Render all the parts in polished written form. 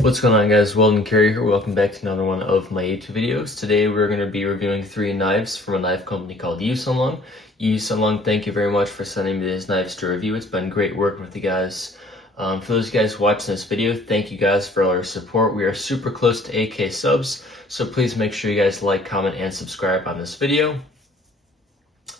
What's going on, guys? Weldon Carey here. Welcome back to another one of my YouTube videos. Today we're going to be reviewing 3 knives from a knife company called Ulong. Ulong, thank you very much for sending me these knives to review. It's been great working with you guys. For those guys watching this video, thank you guys for all your support. We are super close to 8K subs, so please make sure you guys like, comment, and subscribe on this video.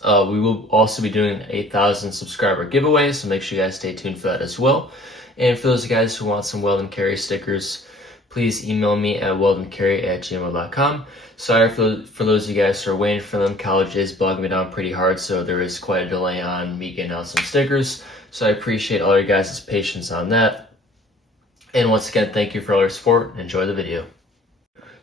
We will also be doing an 8,000 subscriber giveaway, so make sure you guys stay tuned for that as well. And for those guys who want some Weldon Carey stickers, please email me at weldoncarey@gmail.com. Sorry for those of you guys who are waiting for them. College is bogging me down pretty hard, so there is quite a delay on me getting out some stickers. So I appreciate all your guys' patience on that. And once again, thank you for all your support. Enjoy the video.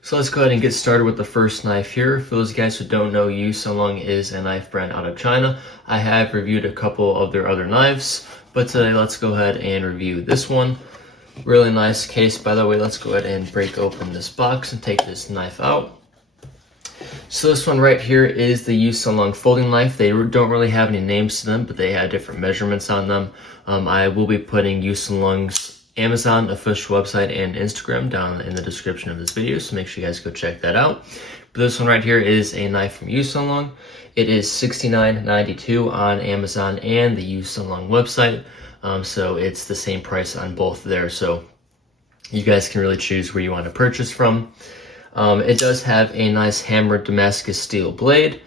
So let's go ahead and get started with the first knife here. For those guys who don't know, Ulong is a knife brand out of China. I have reviewed a couple of their other knives, but today let's go ahead and review this one. Really nice case, by the way. Let's go ahead and break open this box and take this knife out. So this one right here is the Ulong folding knife. They don't really have any names to them, but they have different measurements on them. I will be putting Ulong's Amazon official website and Instagram down in the description of this video, so make sure you guys go check that out. But this one right here is a knife from Ulong. It is $69.92 on Amazon and the Ulong website, so it's the same price on both there, so you guys can really choose where you want to purchase from. It does have a nice hammered Damascus steel blade.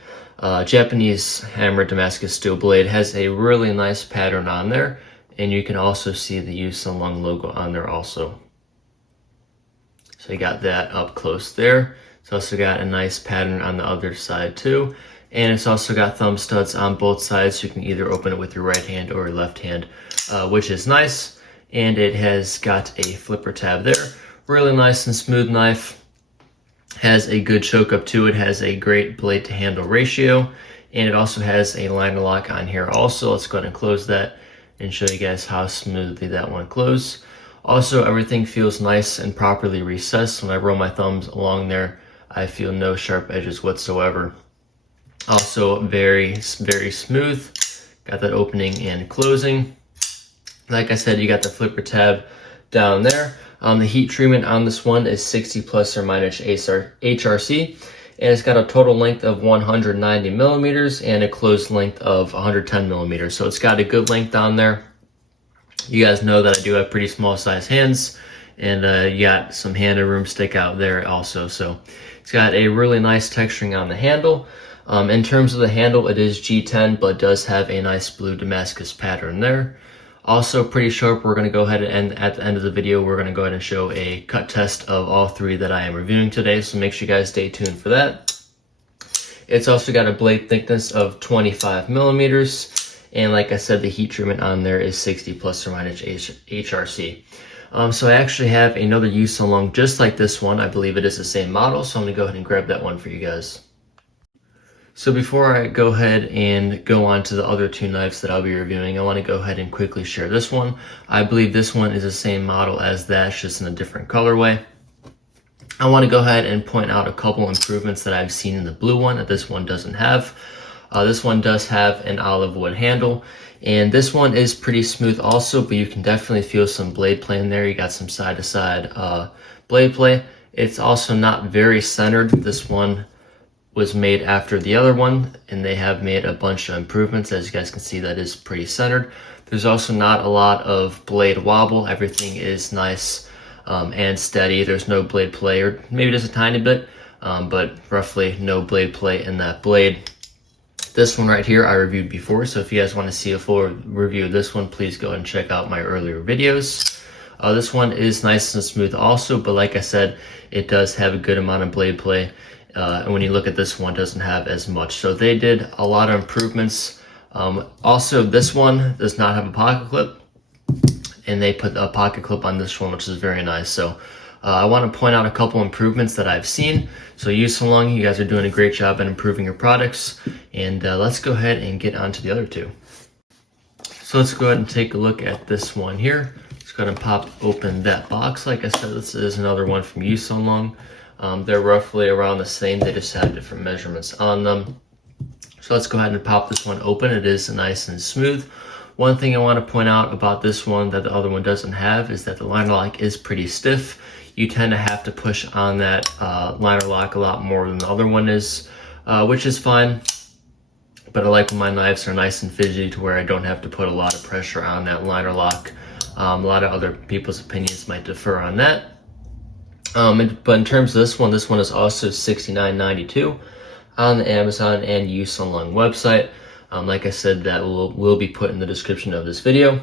Japanese hammered Damascus steel blade has a really nice pattern on there. And you can also see the Ulong logo on there also. So you got that up close there. It's also got a nice pattern on the other side too. And it's also got thumb studs on both sides, so you can either open it with your right hand or your left hand, which is nice. And it has got a flipper tab there. Really nice and smooth knife. Has a good choke up to it, has a great blade to handle ratio. And it also has a liner lock on here also. Let's go ahead and close that and show you guys how smoothly that one closes. Also, everything feels nice and properly recessed. When I roll my thumbs along there, I feel no sharp edges whatsoever. Also, very, very smooth. Got that opening and closing. Like I said, you got the flipper tab down there. The heat treatment on this one is 60 plus or minus HRC. And it's got a total length of 190 millimeters and a closed length of 110 millimeters. So it's got a good length on there. You guys know that I do have pretty small size hands, and you got some hand room stick out there also. So it's got a really nice texturing on the handle. In terms of the handle, it is G10, but does have a nice blue Damascus pattern there. Also pretty sharp. We're going to go ahead and at the end of the video, we're going to go ahead and show a cut test of all 3 that I am reviewing today. So make sure you guys stay tuned for that. It's also got a blade thickness of 25 millimeters. And like I said, the heat treatment on there is 60 plus or minus HRC. So I actually have another Ulong just like this one. I believe it is the same model. So I'm going to go ahead and grab that one for you guys. So before I go ahead and go on to the other 2 knives that I'll be reviewing, I want to go ahead and quickly share this one. I believe this one is the same model as that, just in a different colorway. I want to go ahead and point out a couple improvements that I've seen in the blue one that this one doesn't have. This one does have an olive wood handle, and this one is pretty smooth also, but you can definitely feel some blade play in there. You got some side-to-side blade play. It's also not very centered. This one was made after the other one, and they have made a bunch of improvements. As you guys can see, that is pretty centered. There's also not a lot of blade wobble. Everything is nice and steady. There's no blade play, or maybe just a tiny bit, but roughly no blade play in that blade. This one right here I reviewed before, so if you guys want to see a full review of this one, please go and check out my earlier videos. This one is nice and smooth also, but like I said, it does have a good amount of blade play. And when you look at this one, it doesn't have as much. So they did a lot of improvements. Also, this one does not have a pocket clip, and they put a pocket clip on this one, which is very nice. So I want to point out a couple improvements that I've seen. So Ulong, you guys are doing a great job at improving your products. And let's go ahead and get on to the other 2. So let's go ahead and take a look at this one here. Let's go ahead and pop open that box. Like I said, this is another one from Ulong. They're roughly around the same. They just have different measurements on them. So let's go ahead and pop this one open. It is nice and smooth. One thing I want to point out about this one that the other one doesn't have is that the liner lock is pretty stiff. You tend to have to push on that liner lock a lot more than the other one is, which is fine. But I like when my knives are nice and fidgety to where I don't have to put a lot of pressure on that liner lock. A lot of other people's opinions might differ on that. But in terms of this one is also $69.92 on the Amazon and Ulong website. Like I said, that will be put in the description of this video.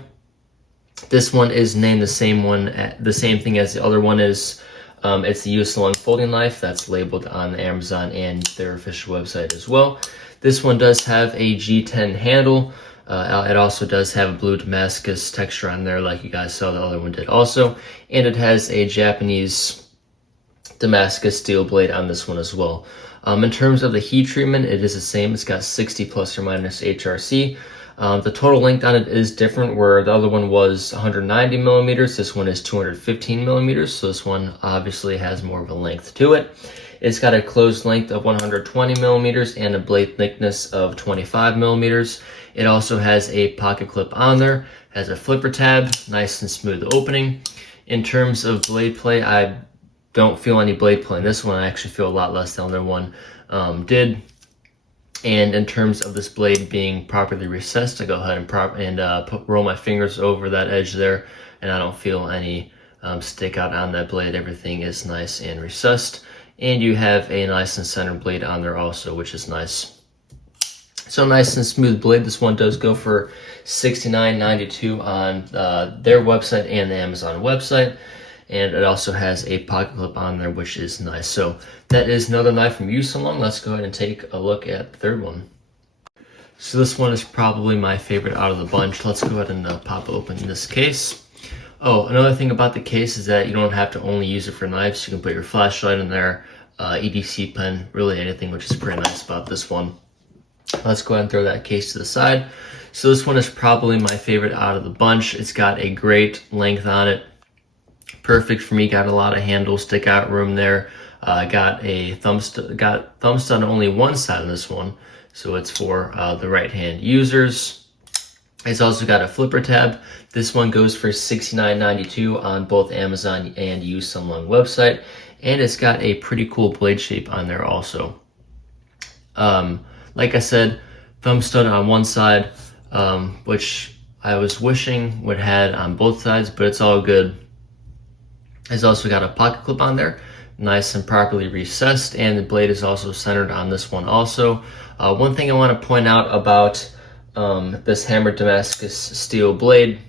This one is named the same thing as the other one is. It's the Ulong folding knife that's labeled on the Amazon and their official website as well. This one does have a G10 handle. It also does have a blue Damascus texture on there like you guys saw the other one did also. And it has a Japanese Damascus steel blade on this one as well. In terms of the heat treatment, it is the same. It's got 60 plus or minus HRC. The total length on it is different, where the other one was 190 millimeters. This one is 215 millimeters. So this one obviously has more of a length to it. It's got a closed length of 120 millimeters and a blade thickness of 25 millimeters. It also has a pocket clip on there, has a flipper tab, nice and smooth opening. In terms of blade play, I don't feel any blade play in this one. I actually feel a lot less than the other one did. And in terms of this blade being properly recessed, I go ahead and roll my fingers over that edge there, and I don't feel any stick out on that blade. Everything is nice and recessed. And you have a nice and center blade on there also, which is nice. So nice and smooth blade. This one does go for $69.92 on their website and the Amazon website. And it also has a pocket clip on there, which is nice. So that is another knife from Ulong. Let's go ahead and take a look at the third one. So this one is probably my favorite out of the bunch. Let's go ahead and pop open this case. Oh, another thing about the case is that you don't have to only use it for knives. You can put your flashlight in there, EDC pen, really anything, which is pretty nice about this one. Let's go ahead and throw that case to the side. So this one is probably my favorite out of the bunch. It's got a great length on it. Perfect for me. Got a lot of handle stick out room there. Got thumb stud on only one side of this one, so it's for the right hand users. It's also got a flipper tab. This one goes for $69.92 on both Amazon and Ulong website, and it's got a pretty cool blade shape on there also. Like I said, thumb stud on one side, which I was wishing would had on both sides, but it's all good. It's also got a pocket clip on there, nice and properly recessed, and the blade is also centered on this one also. One thing I want to point out about this hammered Damascus steel blade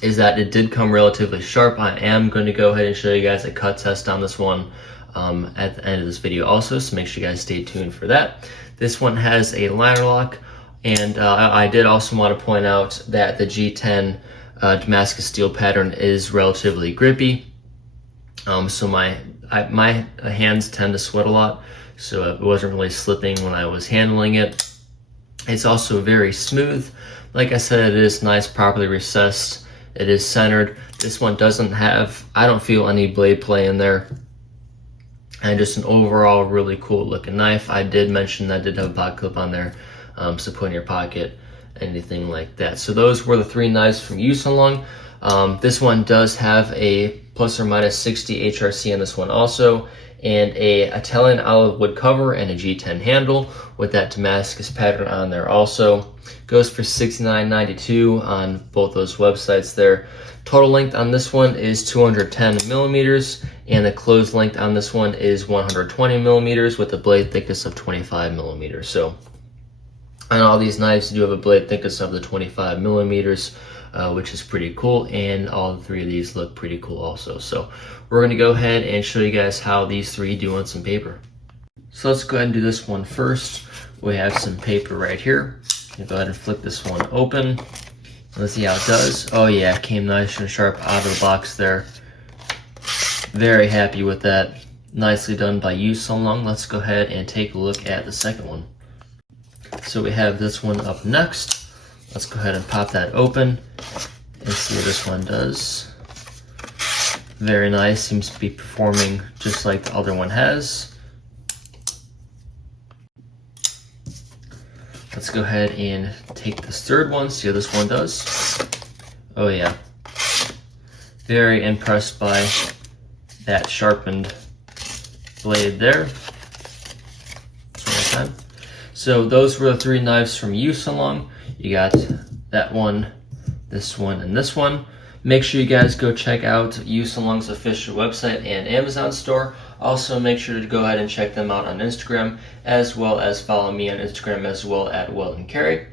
is that it did come relatively sharp. I am going to go ahead and show you guys a cut test on this one at the end of this video also, so make sure you guys stay tuned for that. This one has a liner lock, and I did also want to point out that the G10 Damascus steel pattern is relatively grippy. So my hands tend to sweat a lot, so it wasn't really slipping when I was handling it. It's also very smooth. Like I said, it is nice, properly recessed. It is centered. This one doesn't have, I don't feel any blade play in there. And just an overall really cool looking knife. I did mention that I did have a pocket clip on there, so put in your pocket, anything like that. So those were the three knives from Ulong. This one does have a plus or minus 60 HRC on this one also, and a Italian olive wood cover and a G10 handle with that Damascus pattern on there also. Goes for $69.92 on both those websites there. Total length on this one is 210 millimeters, and the closed length on this one is 120 millimeters with a blade thickness of 25 millimeters. So on all these knives, you do have a blade thickness of the 25 millimeters, which is pretty cool, and all three of these look pretty cool also. So we're going to go ahead and show you guys how these three do on some paper. So let's go ahead and do this one first. We have some paper right here. Go ahead and flip this one open. Let's see how it does. Oh yeah, it came nice and sharp out of the box there. Very happy with that. Nicely done by Ulong. Let's go ahead and take a look at the second one. So we have this one up next. Let's go ahead and pop that open and see what this one does. Very nice, seems to be performing just like the other one has. Let's let's go ahead and take this third one, see how this one does. Oh yeah, very impressed by that sharpened blade there. One more time. So those were the 3 knives from Ulong. You got that one, this one, and this one. Make sure you guys go check out Ulong's official website and Amazon store. Also, make sure to go ahead and check them out on Instagram, as well as follow me on Instagram as well at @WeltonCarry.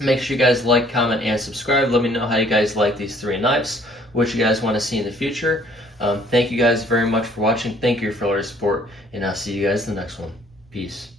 Make sure you guys like, comment, and subscribe. Let me know how you guys like these 3 knives, what you guys want to see in the future. Thank you guys very much for watching. Thank you for all your support, and I'll see you guys in the next one. Peace.